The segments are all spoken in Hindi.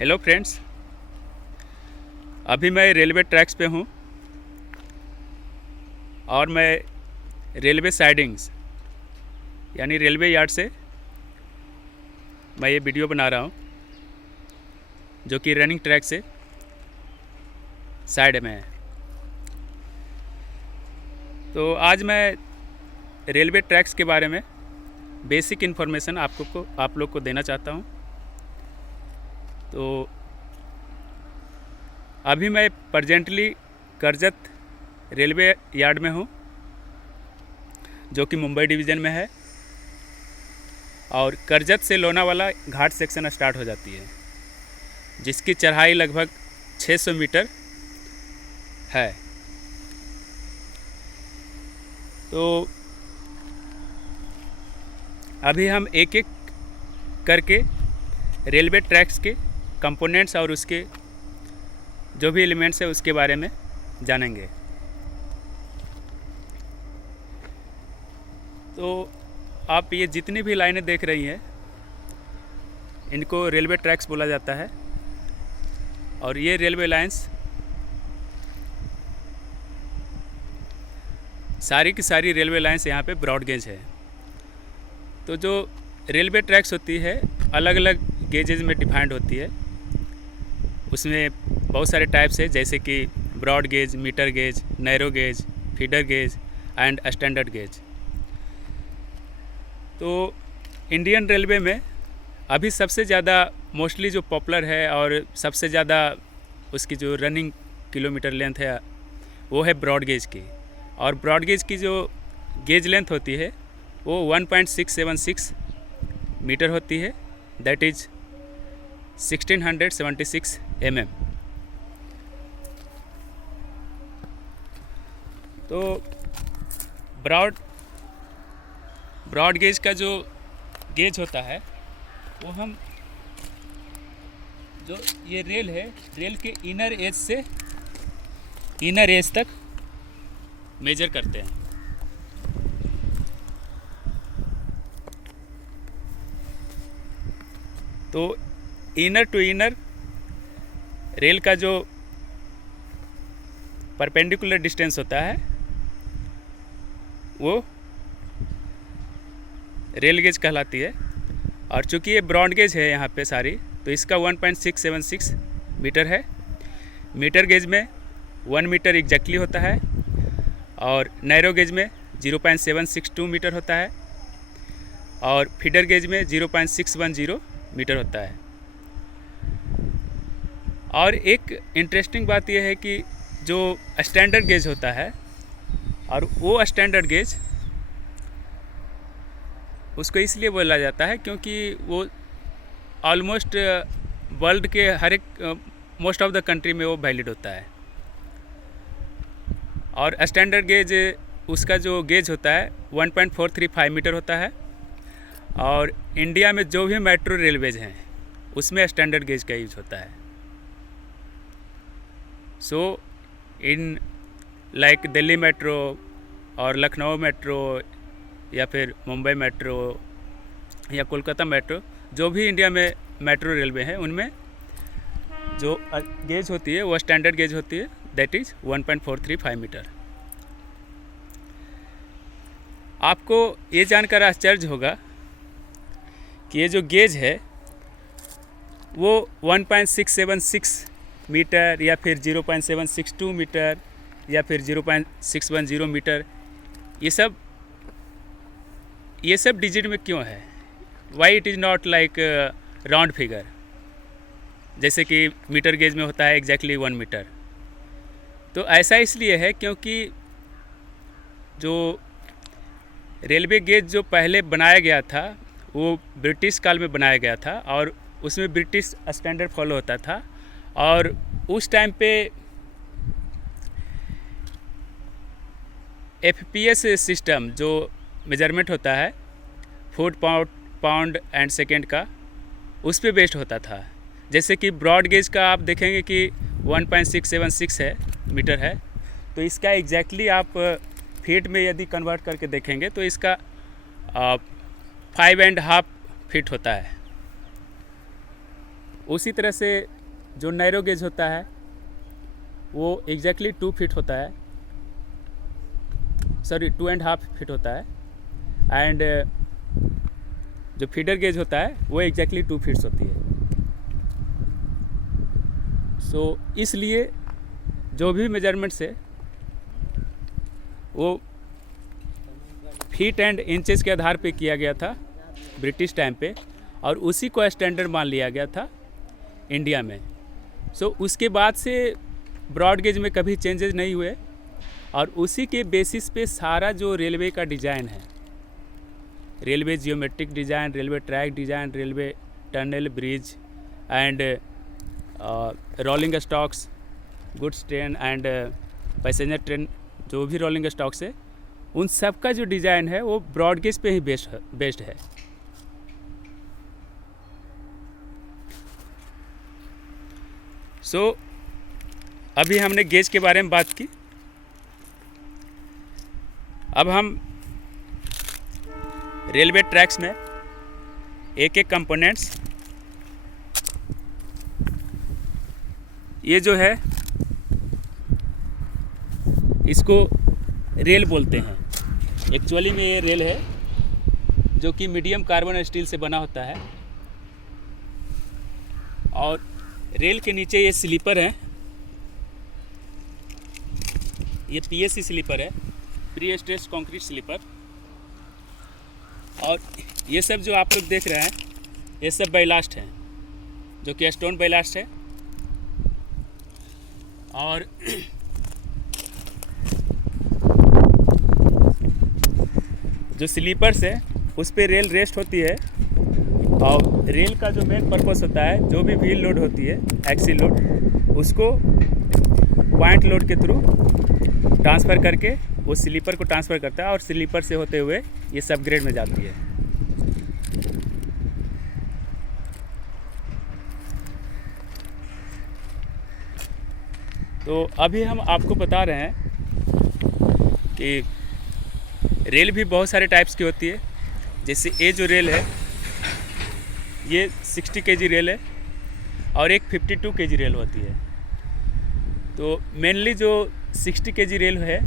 हेलो फ्रेंड्स, अभी मैं रेलवे ट्रैक्स पे हूँ और मैं रेलवे साइडिंग्स यानी रेलवे यार्ड से मैं ये वीडियो बना रहा हूँ जो कि रनिंग ट्रैक से साइड में है। तो आज मैं रेलवे ट्रैक्स के बारे में बेसिक इन्फॉर्मेशन आप लोग को देना चाहता हूँ। तो अभी मैं प्रजेंटली करजत रेलवे यार्ड में हूँ जो कि मुंबई डिवीज़न में है और करजत से लोनावाला घाट सेक्शन स्टार्ट हो जाती है जिसकी चढ़ाई लगभग 600 मीटर है। तो अभी हम एक एक करके रेलवे ट्रैक्स के कंपोनेंट्स और उसके जो भी एलिमेंट्स है उसके बारे में जानेंगे। तो आप ये जितनी भी लाइनें देख रही हैं इनको रेलवे ट्रैक्स बोला जाता है और ये रेलवे लाइंस सारी की सारी रेलवे लाइंस यहाँ पे ब्रॉड गेज है। तो जो रेलवे ट्रैक्स होती है अलग अलग गेजेज में डिफाइंड होती है। उसमें बहुत सारे टाइप्स है जैसे कि broad gauge, metre gauge, narrow gauge, feeder gauge and standard gauge. तो इंडियन रेलवे में अभी सबसे ज़्यादा मोस्टली जो पॉपुलर है और सबसे ज़्यादा उसकी जो रनिंग किलोमीटर लेंथ है वो है ब्रॉड गेज की। और ब्रॉड गेज की जो गेज लेंथ होती है वो 1.676 मीटर होती है, दैट इज़ 1676 mm। तो ब्रॉड गेज का जो गेज होता है वो हम जो ये रेल है, रेल के इनर एज से इनर एज तक मेजर करते हैं। तो इनर टू इनर रेल का जो परपेंडिकुलर डिस्टेंस होता है वो रेल गेज कहलाती है। और चूँकि ये ब्रॉड गेज है यहाँ पे सारी, तो इसका 1.676 मीटर है। मीटर गेज में 1 मीटर एग्जैक्टली होता है और नैरो गेज में 0.762 मीटर होता है और फीडर गेज में 0.610 मीटर होता है। और एक इंटरेस्टिंग बात यह है कि जो स्टैंडर्ड गेज होता है और वो स्टैंडर्ड गेज उसको इसलिए बोला जाता है क्योंकि वो ऑलमोस्ट वर्ल्ड के हर एक मोस्ट ऑफ द कंट्री में वो वैलिड होता है। और स्टैंडर्ड गेज उसका जो गेज होता है 1.435 मीटर होता है। और इंडिया में जो भी मेट्रो रेलवेज हैं उसमें स्टैंडर्ड गेज का यूज होता है। सो इन लाइक दिल्ली मेट्रो और लखनऊ मेट्रो या फिर मुंबई मेट्रो या कोलकाता मेट्रो, जो भी इंडिया में मेट्रो रेलवे हैं उनमें जो गेज होती है वो स्टैंडर्ड गेज होती है, दैट इज़ 1.435 मीटर। आपको ये जानकर आश्चर्य होगा कि ये जो गेज है वो 1.676 मीटर या फिर 0.762 मीटर या फिर 0.610 मीटर ये सब डिजिट में क्यों है? Why it is not like round figure जैसे कि मीटर गेज में होता है एग्जैक्टली 1 मीटर। तो ऐसा इसलिए है क्योंकि जो रेलवे गेज जो पहले बनाया गया था वो ब्रिटिश काल में बनाया गया था और उसमें ब्रिटिश स्टैंडर्ड फॉलो होता था। और उस टाइम पे FPS सिस्टम जो मेजरमेंट होता है फुट पाउंड एंड सेकेंड का, उस पे बेस्ड होता था। जैसे कि ब्रॉड गेज का आप देखेंगे कि 1.676 है मीटर है, तो इसका एग्जैक्टली आप फीट में यदि कन्वर्ट करके देखेंगे तो इसका 5.5 फीट होता है। उसी तरह से जो नैरो गेज होता है वो एग्जैक्टली 2 फीट होता है, सॉरी 2.5 फीट होता है, एंड जो फीडर गेज होता है वो एग्जैक्टली 2 फीट्स होती है। सो इसलिए जो भी मेजरमेंट्स है वो फीट एंड इंचेस के आधार पे किया गया था ब्रिटिश टाइम पे, और उसी को स्टैंडर्ड मान लिया गया था इंडिया में। सो उसके बाद से ब्रॉड गेज में कभी चेंजेस नहीं हुए, और उसी के बेसिस पे सारा जो रेलवे का डिज़ाइन है, railway geometric design, railway track design, railway tunnel, bridge and rolling stocks, goods train and passenger train, जो भी रोलिंग स्टॉक्स है, उन सब का जो डिज़ाइन है वो ब्रॉड गेज पे ही बेस्ड है। सो अभी हमने गेज के बारे में बात की। अब हम रेलवे ट्रैक्स में एक एक कंपोनेंट्स, ये जो है इसको रेल बोलते हैं। एक्चुअली में ये रेल है जो कि मीडियम कार्बन स्टील से बना होता है, और रेल के नीचे ये स्लीपर है, ये पीएससी स्लीपर है, प्री स्ट्रेस्ड कंक्रीट स्लीपर। और ये सब जो आप लोग देख रहे हैं ये सब बैलास्ट है, जो कि स्टोन बैलास्ट है। और जो स्लीपर्स है उस पे रेल रेस्ट होती है, और रेल का जो मेन पर्पस होता है, जो भी व्हील लोड होती है, एक्सिल लोड, उसको पॉइंट लोड के थ्रू ट्रांसफ़र करके वो स्लीपर को ट्रांसफ़र करता है, और स्लीपर से होते हुए ये सब ग्रेड में जाती है। तो अभी हम आपको बता रहे हैं कि रेल भी बहुत सारे टाइप्स की होती है। जैसे ये जो रेल है ये 60 kg रेल है, और एक 52 kg रेल होती है। तो मेनली जो 60 kg रेल है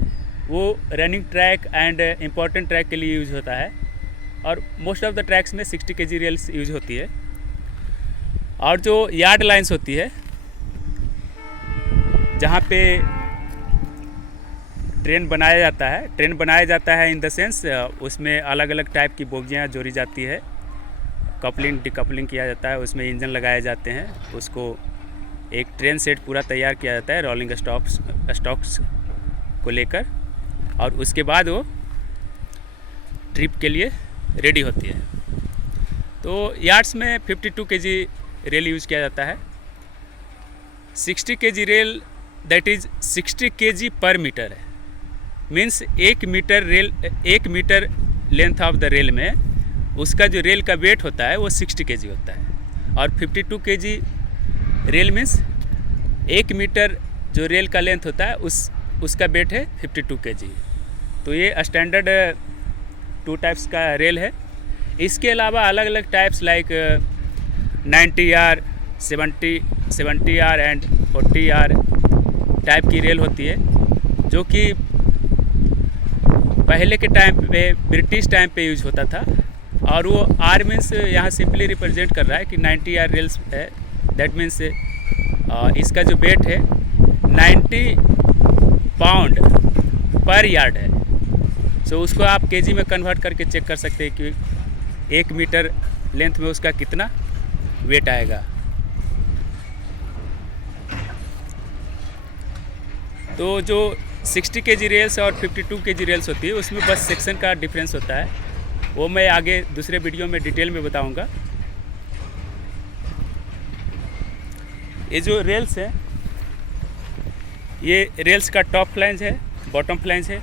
वो running track and important track के लिए यूज़ होता है, और मोस्ट ऑफ द ट्रैक्स में 60 kg रेल्स यूज होती है। और जो यार्ड लाइंस होती है, जहाँ पे ट्रेन बनाया जाता है इन द सेंस उसमें अलग अलग टाइप की बोगियाँ जोड़ी जाती है, कपलिंग डिकपलिंग किया जाता है, उसमें इंजन लगाए जाते हैं, उसको एक ट्रेन सेट पूरा तैयार किया जाता है रोलिंग स्टॉक्स को लेकर, और उसके बाद वो ट्रिप के लिए रेडी होती है। तो यार्ड्स में 52 kg रेल यूज़ किया जाता है। 60 kg rail that is 60 kg per metre है, means 1 metre length of the rail में उसका जो रेल का वेट होता है वो 60 kg होता है। और 52 kg रेल मीन्स 1 मीटर जो रेल का लेंथ होता है उसका वेट है 52 kg। तो ये स्टैंडर्ड 2 टाइप्स का रेल है। इसके अलावा अलग अलग types like 90R, 70R and 40R type की रेल होती है, जो कि पहले के टाइम पे ब्रिटिश टाइम पे यूज होता था। और वो आर मीन्स यहाँ सिंपली रिप्रेजेंट कर रहा है कि 90R रेल्स है, दैट मीन्स इसका जो वेट है 90 पाउंड पर यार्ड है। सो उसको आप केजी में कन्वर्ट करके चेक कर सकते हैं कि 1 मीटर लेंथ में उसका कितना वेट आएगा। तो जो 60 kg रेल्स और 52 kg रेल्स होती है उसमें बस सेक्शन का डिफरेंस होता है, वो मैं आगे दूसरे वीडियो में डिटेल में बताऊंगा। ये जो रेल्स है ये रेल्स का टॉप फ्लैंज है, बॉटम फ्लैंज है।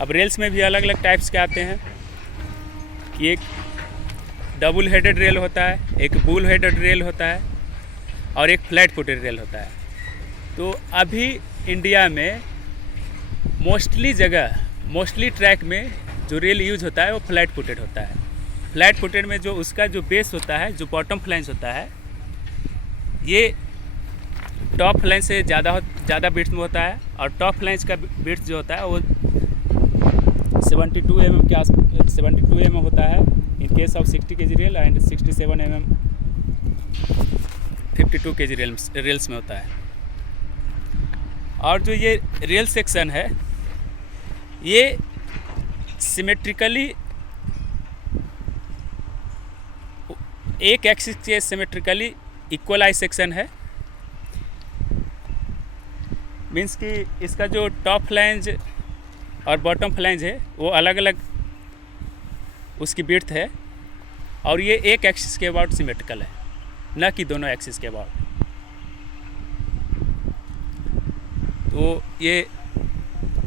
अब रेल्स में भी अलग अलग टाइप्स के आते हैं कि एक डबल हेडेड रेल होता है, एक बुल हेडेड रेल होता है, और एक फ्लैट फुटेड रेल होता है। तो अभी इंडिया में मोस्टली ट्रैक में जो रेल यूज होता है वो फ्लैट फुटेड होता है। फ्लैट फुटेड में जो उसका जो बेस होता है, जो बॉटम फ्लैंज होता है, ये टॉप फ्लैंज से ज़्यादा बिट्स में होता है, और टॉप फ्लैंज का बिट्स जो होता है वो 72 mm के आस 72 mm होता है in case of 60 kg rail, and 67 mm 52 kg rails में होता है। और जो ये रेल सेक्शन है ये सिमेट्रिकली एक एक्सिस के सिमेट्रिकली इक्वलाइज सेक्शन है। मीन्स कि इसका जो टॉप फ्लैंज और बॉटम फ्लैंज है वो अलग अलग उसकी विड्थ है, और ये एक एक्सिस के अबाउट सिमेट्रिकल है, न कि दोनों एक्सिस के अबाउट। तो ये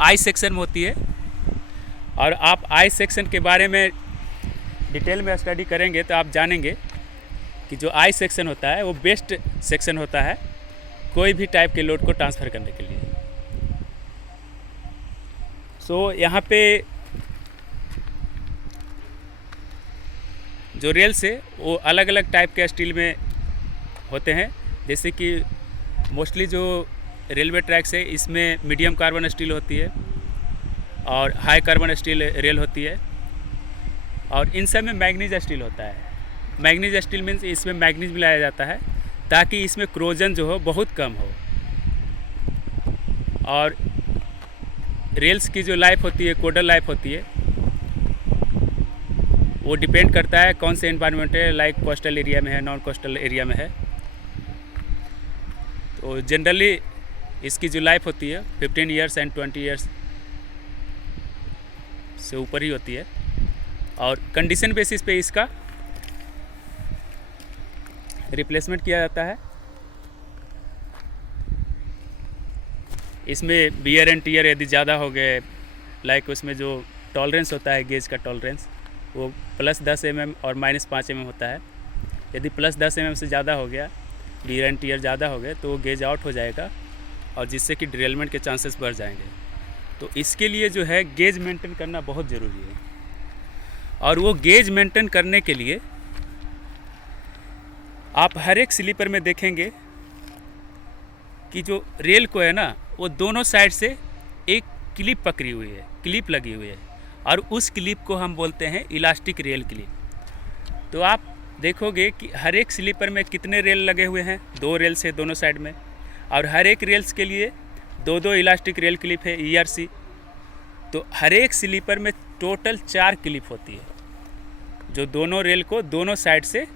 आई सेक्शन में होती है, और आप आई सेक्शन के बारे में डिटेल में स्टडी करेंगे तो आप जानेंगे कि जो आई सेक्शन होता है वो बेस्ट सेक्शन होता है कोई भी टाइप के लोड को ट्रांसफ़र करने के लिए। सो यहाँ पे जो रेल्स है वो अलग अलग टाइप के स्टील में होते हैं, जैसे कि मोस्टली जो रेलवे ट्रैक्स है इसमें मीडियम कार्बन स्टील होती है और हाई कार्बन स्टील रेल होती है, और इन सब में मैग्नीज स्टील होता है। मैग्नीज स्टील मीन्स इसमें मैग्नीज मिलाया जाता है ताकि इसमें क्रोजन जो हो बहुत कम हो। और रेल्स की जो लाइफ होती है, कोडल लाइफ होती है, वो डिपेंड करता है कौन से एनवायरनमेंट है, लाइक कोस्टल एरिया में है, नॉन कोस्टल एरिया में है। तो जनरली इसकी जो लाइफ होती है 15 ईयर्स एंड 20 ईयर्स से ऊपर ही होती है, और कंडीशन बेसिस पे इसका रिप्लेसमेंट किया जाता है। इसमें बियर एंड टीयर यदि ज़्यादा हो गए, लाइक उसमें जो टॉलरेंस होता है गेज का टॉलरेंस वो +10 mm और -5 mm होता है। यदि +10 mm से ज़्यादा हो गया, बियर एंड टीयर ज़्यादा हो गए तो वो गेज आउट हो जाएगा, और जिससे कि डिरेलमेंट के चांसेस बढ़ जाएंगे। तो इसके लिए जो है गेज मेंटेन करना बहुत ज़रूरी है, और वो गेज मेंटेन करने के लिए आप हर एक स्लीपर में देखेंगे कि जो रेल को है ना वो दोनों साइड से एक क्लिप पकड़ी हुई है, क्लिप लगी हुई है, और उस क्लिप को हम बोलते हैं इलास्टिक रेल क्लिप। तो आप देखोगे कि हर एक स्लीपर में कितने रेल लगे हुए हैं, 2 रेल्स है दोनों साइड में, और हर एक रेल्स के लिए 2-2 इलास्टिक रेल क्लिप है ERC। तो हर एक स्लीपर में टोटल 4 क्लिप होती है जो दोनों रेल को दोनों साइड से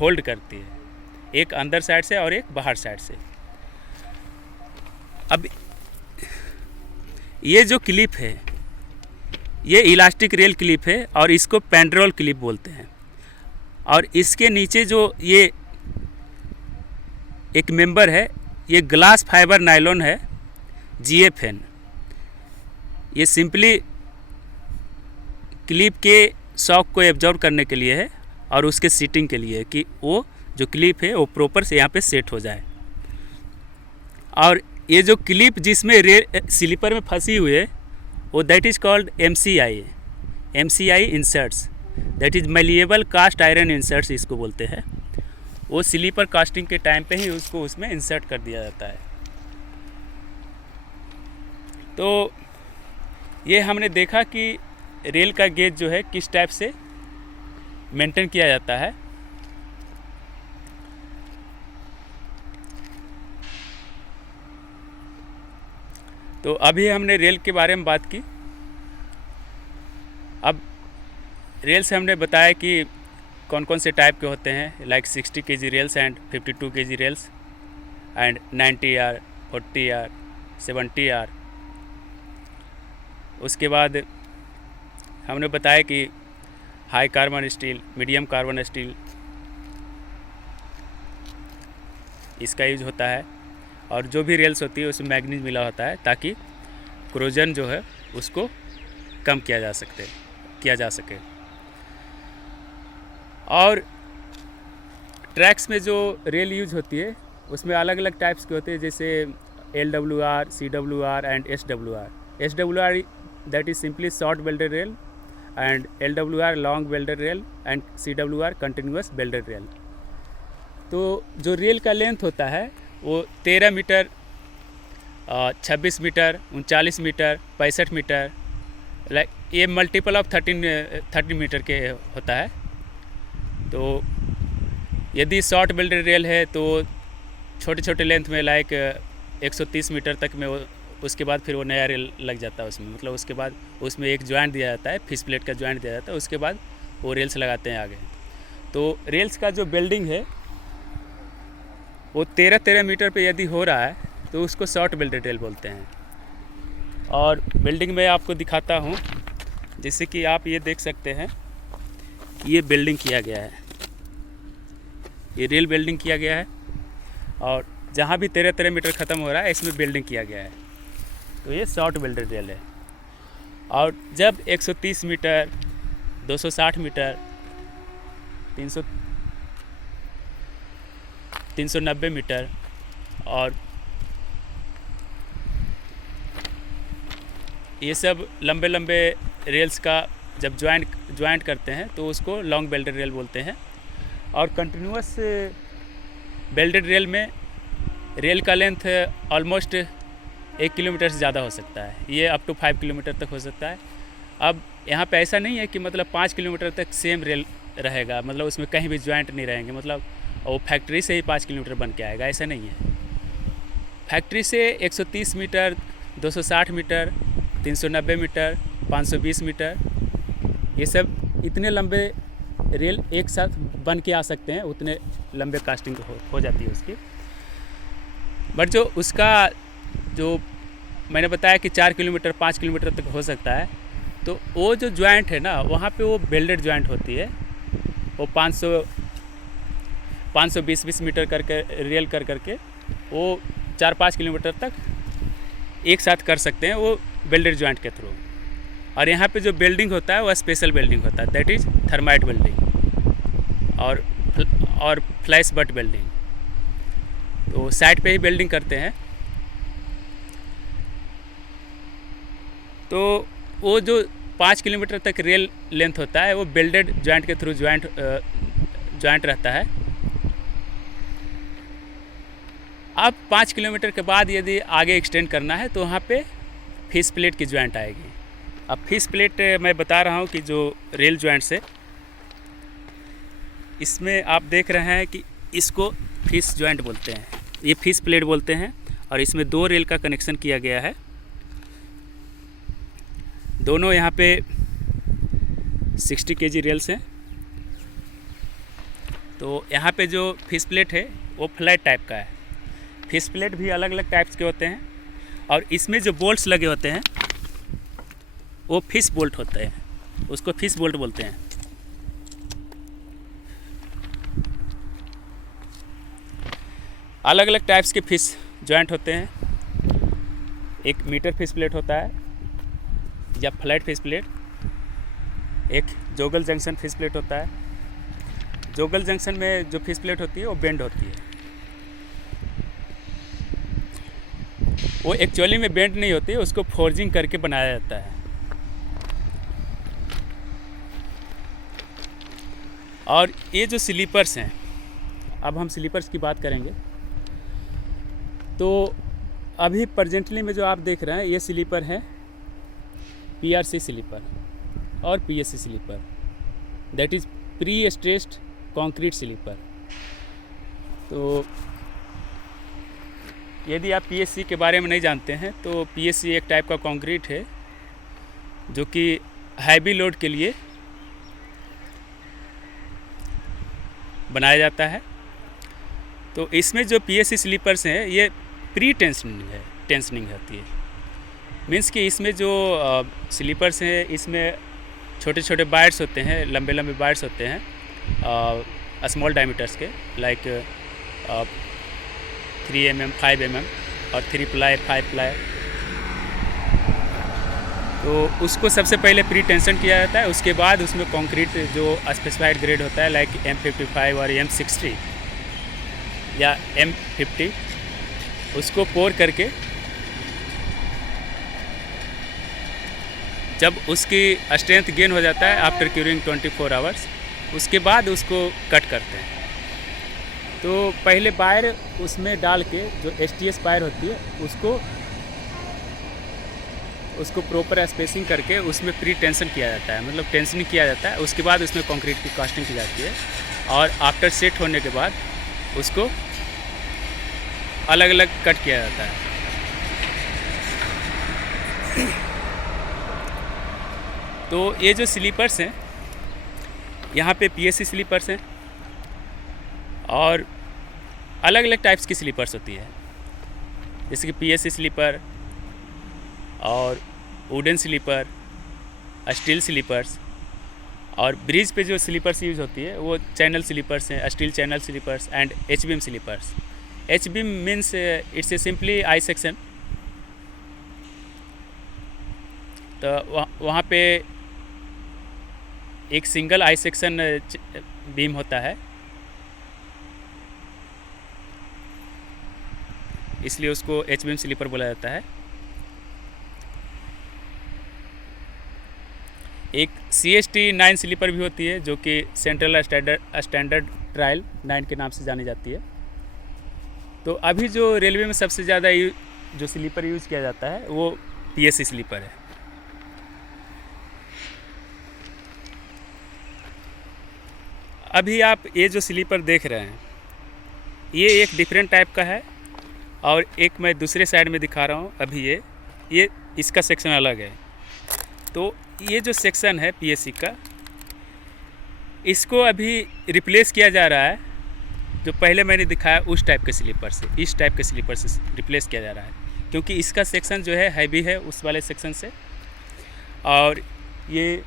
होल्ड करती है, एक अंदर साइड से और एक बाहर साइड से। अब ये जो क्लिप है ये इलास्टिक रेल क्लिप है, और इसको पेंड्रोल क्लिप बोलते हैं। और इसके नीचे जो ये एक मेंबर है ये ग्लास फाइबर नायलॉन है, GFN। ये सिंपली क्लिप के शॉक को एब्जॉर्ब करने के लिए है, और उसके सीटिंग के लिए कि वो जो क्लिप है वो प्रॉपर से यहाँ पे सेट हो जाए। और ये जो क्लिप जिसमें स्लीपर में फंसी हुई है वो that is called MCI inserts, that is malleable cast iron inserts इसको बोलते हैं। वो स्लीपर कास्टिंग के टाइम पे ही उसको उसमें इंसर्ट कर दिया जाता है। तो ये हमने देखा कि रेल का गेज जो है किस टाइप से मेंटेन किया जाता है। तो अभी हमने रेल के बारे में बात की। अब रेल से हमने बताया कि कौन कौन से टाइप के होते हैं, like 60 kg rails and 52 kg rails and 90 R, 40 R, 70 R। उसके बाद हमने बताया कि high carbon steel, medium carbon steel इसका यूज होता है, और जो भी रेल्स होती है उसमें मैग्नीज मिला होता है ताकि क्रोजन जो है उसको कम किया जा सके। और ट्रैक्स में जो रेल यूज होती है उसमें अलग अलग टाइप्स के होते हैं, जैसे LWR, CWR and SWR। SWR that is simply short welded rail, and LWR long welded rail, and CWR continuous welded rail. तो जो रेल का लेंथ होता है वो 13 metre, 26 metre, 39 metre, 65 metre, like ये मल्टीपल ऑफ 13 मीटर के होता है। तो यदि शॉर्ट बेल्टेड रेल है तो छोटे छोटे लेंथ में लाइक 130 मीटर तक में उसके बाद फिर वो नया रेल लग जाता है उसमें, मतलब उसके बाद उसमें एक जॉइंट दिया जाता है, फिश प्लेट का जॉइंट दिया जाता है, उसके बाद वो रेल्स लगाते हैं आगे। तो रेल्स का जो बेल्डिंग है वो 13 मीटर पे यदि हो रहा है तो उसको शॉर्ट बेल्टेड रेल बोलते हैं। और बिल्डिंग में आपको दिखाता हूँ, जैसे कि आप ये देख सकते हैं, ये बिल्डिंग किया गया है, ये रेल बिल्डिंग किया गया है, और जहाँ भी 13 मीटर ख़त्म हो रहा है इसमें बिल्डिंग किया गया है, तो ये शॉर्ट बेल्टेड रेल है। और जब 130 मीटर, 260 मीटर, 390 मीटर और ये सब लंबे लंबे रेल्स का जब ज्वाइंट करते हैं तो उसको लॉन्ग बेल्टेड रेल बोलते हैं। और कंटिन्यूअस बेल्टेड रेल में रेल का लेंथ ऑलमोस्ट 1 किलोमीटर से ज़्यादा हो सकता है, ये अप टू 5 किलोमीटर तक हो सकता है। अब यहाँ पे ऐसा नहीं है कि मतलब 5 किलोमीटर तक सेम रेल रहेगा, मतलब उसमें कहीं भी ज्वाइंट नहीं रहेंगे, मतलब वो फैक्ट्री से ही 5 किलोमीटर बन के आएगा, ऐसा नहीं है। फैक्ट्री से 130 मीटर, 260 मीटर, 390 मीटर, 520 मीटर, ये सब इतने लंबे रेल एक साथ बन के आ सकते हैं, उतने लंबे कास्टिंग हो जाती है उसकी। बट जो उसका जो मैंने बताया कि 4 किलोमीटर 5 किलोमीटर तक हो सकता है, तो वो जो ज्वाइंट है ना वहाँ पे वो बेल्टेड ज्वाइंट होती है, वो 520 मीटर करके रेल करके वो 4-5 किलोमीटर तक एक साथ कर सकते हैं, वो बेल्टेड ज्वाइंट के थ्रू। और यहाँ पे जो बिल्डिंग होता है वो स्पेशल बिल्डिंग होता है, दैट इज़ थर्माइट बिल्डिंग और फ्लैश बट बिल्डिंग। तो साइड पे ही बिल्डिंग करते हैं। तो वो जो 5 किलोमीटर तक रेल लेंथ होता है वो बेल्टेड ज्वाइंट के थ्रू ज्वाइंट रहता है। अब 5 किलोमीटर के बाद यदि आगे एक्सटेंड करना है तो वहाँ पे फिश प्लेट की ज्वाइंट आएगी। अब फिश प्लेट मैं बता रहा हूँ कि जो रेल ज्वाइंट्स है, इसमें आप देख रहे हैं कि इसको फिश ज्वाइंट बोलते हैं, ये फिश प्लेट बोलते हैं। और इसमें 2 रेल का कनेक्शन किया गया है, दोनों यहाँ पे 60 kg रेल्स हैं। तो यहाँ पे जो फिश प्लेट है वो फ्लैट टाइप का है। फिश प्लेट भी अलग अलग टाइप्स के होते हैं, और इसमें जो बोल्ट्स लगे होते हैं वो फिश बोल्ट होते हैं, उसको फिश बोल्ट बोलते हैं। अलग अलग टाइप्स के फिश जॉइंट होते हैं, एक मीटर फिश प्लेट होता है या फ्लैट फिश प्लेट, एक जोगल जंक्शन फिश प्लेट होता है। जोगल जंक्शन में जो फिश प्लेट होती है वो बेंड होती है, वो एक्चुअली में बेंड नहीं होती है, उसको फोर्जिंग करके बनाया जाता है। और ये जो स्लीपर्स हैं, अब हम स्लीपर्स की बात करेंगे। तो अभी प्रेजेंटली में जो आप देख रहे हैं ये स्लीपर है PRC स्लीपर और PSC sleeper, that is pre stressed concrete sleeper. तो यदि आप PSC के बारे में नहीं जानते हैं तो PSC एक टाइप का कंक्रीट है जो कि हैवी लोड के लिए बनाया जाता है। तो इसमें जो PSC स्लीपर्स हैं ये प्री टेंशनिंग होती है, मीन्स कि इसमें जो स्लीपर्स हैं इसमें छोटे छोटे बाइट्स होते हैं, लंबे लंबे बाइट्स होते हैं स्मॉल डायमीटर्स के, लाइक 3 mm, 5 mm और 3 प्लाई 5 प्लाई। तो उसको सबसे पहले प्री टेंशन किया जाता है, उसके बाद उसमें कंक्रीट जो स्पेसिफाइड ग्रेड होता है लाइक M55 और M60 या M50, उसको पोर करके जब उसकी स्ट्रेंथ गेन हो जाता है आफ्टर क्यूरिंग 24 आवर्स, उसके बाद उसको कट करते हैं। तो पहले वायर उसमें डाल के जो STS वायर होती है उसको प्रॉपर स्पेसिंग करके उसमें प्री टेंशन किया जाता है, मतलब टेंशनिंग किया जाता है। उसके बाद उसमें कंक्रीट की कास्टिंग की जाती है और आफ्टर सेट होने के बाद उसको अलग अलग कट किया जाता है। तो ये जो स्लीपर्स हैं, यहाँ पे PSC स्लीपर्स हैं और अलग अलग टाइप्स की स्लीपर्स होती है, जैसे कि PSC स्लीपर और वुडन स्लीपर, स्टील स्लीपर्स। और ब्रिज पे जो स्लीपर्स यूज़ होती है वो चैनल स्लीपर्स हैं, steel channel sleepers and H-beam sleepers. H-beam means it's a simply I section. तो वहाँ पे एक सिंगल आई सेक्शन बीम होता है, इसलिए उसको H-beam स्लीपर बोला जाता है। एक CST 9 स्लीपर भी होती है जो कि सेंट्रल स्टैंडर्ड ट्रायल 9 के नाम से जानी जाती है। तो अभी जो रेलवे में सबसे ज़्यादा जो स्लीपर यूज़ किया जाता है वो PSC स्लीपर है। अभी आप ये जो स्लीपर देख रहे हैं ये एक डिफरेंट टाइप का है और एक मैं दूसरे साइड में दिखा रहा हूँ। अभी ये इसका सेक्शन अलग है। तो ये जो सेक्शन है PSC का, इसको अभी रिप्लेस किया जा रहा है। जो पहले मैंने दिखाया उस टाइप के स्लीपर से, इस टाइप के स्लीपर से रिप्लेस किया जा रहा है, क्योंकि इसका सेक्शन जो है हैवी है उस वाले सेक्शन से, और ये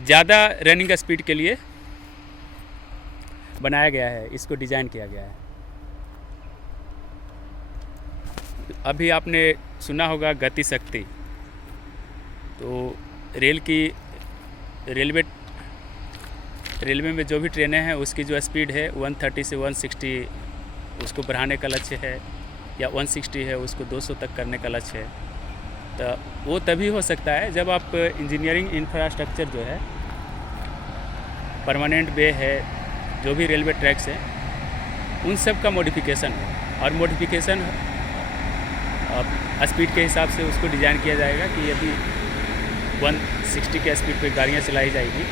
ज़्यादा रनिंग स्पीड के लिए बनाया गया है, इसको डिज़ाइन किया गया है। अभी आपने सुना होगा गति शक्ति। तो रेलवे में जो भी ट्रेनें हैं उसकी जो स्पीड है 130 से 160 उसको बढ़ाने का लक्ष्य है, या 160 है उसको 200 तक करने का लक्ष्य है। तो वो तभी हो सकता है जब आप इंजीनियरिंग इंफ्रास्ट्रक्चर जो है, परमानेंट वे है, जो भी रेलवे ट्रैक्स हैं उन सब का मॉडिफिकेशन है। और मॉडिफिकेशन स्पीड के हिसाब से उसको डिज़ाइन किया जाएगा कि यदि 160 के स्पीड पे गाड़ियाँ चलाई जाएगी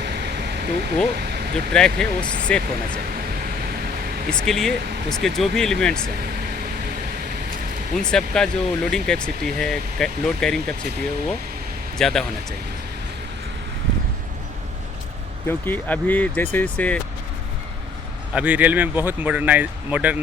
तो वो जो ट्रैक है वो सेफ होना चाहिए। इसके लिए उसके जो भी एलिमेंट्स हैं उन सब का जो लोडिंग कैपेसिटी है, लोड कैरिंग कैपेसिटी है, वो ज़्यादा होना चाहिए। क्योंकि अभी जैसे जैसे अभी रेलवे में बहुत मॉडर्नाइजेशन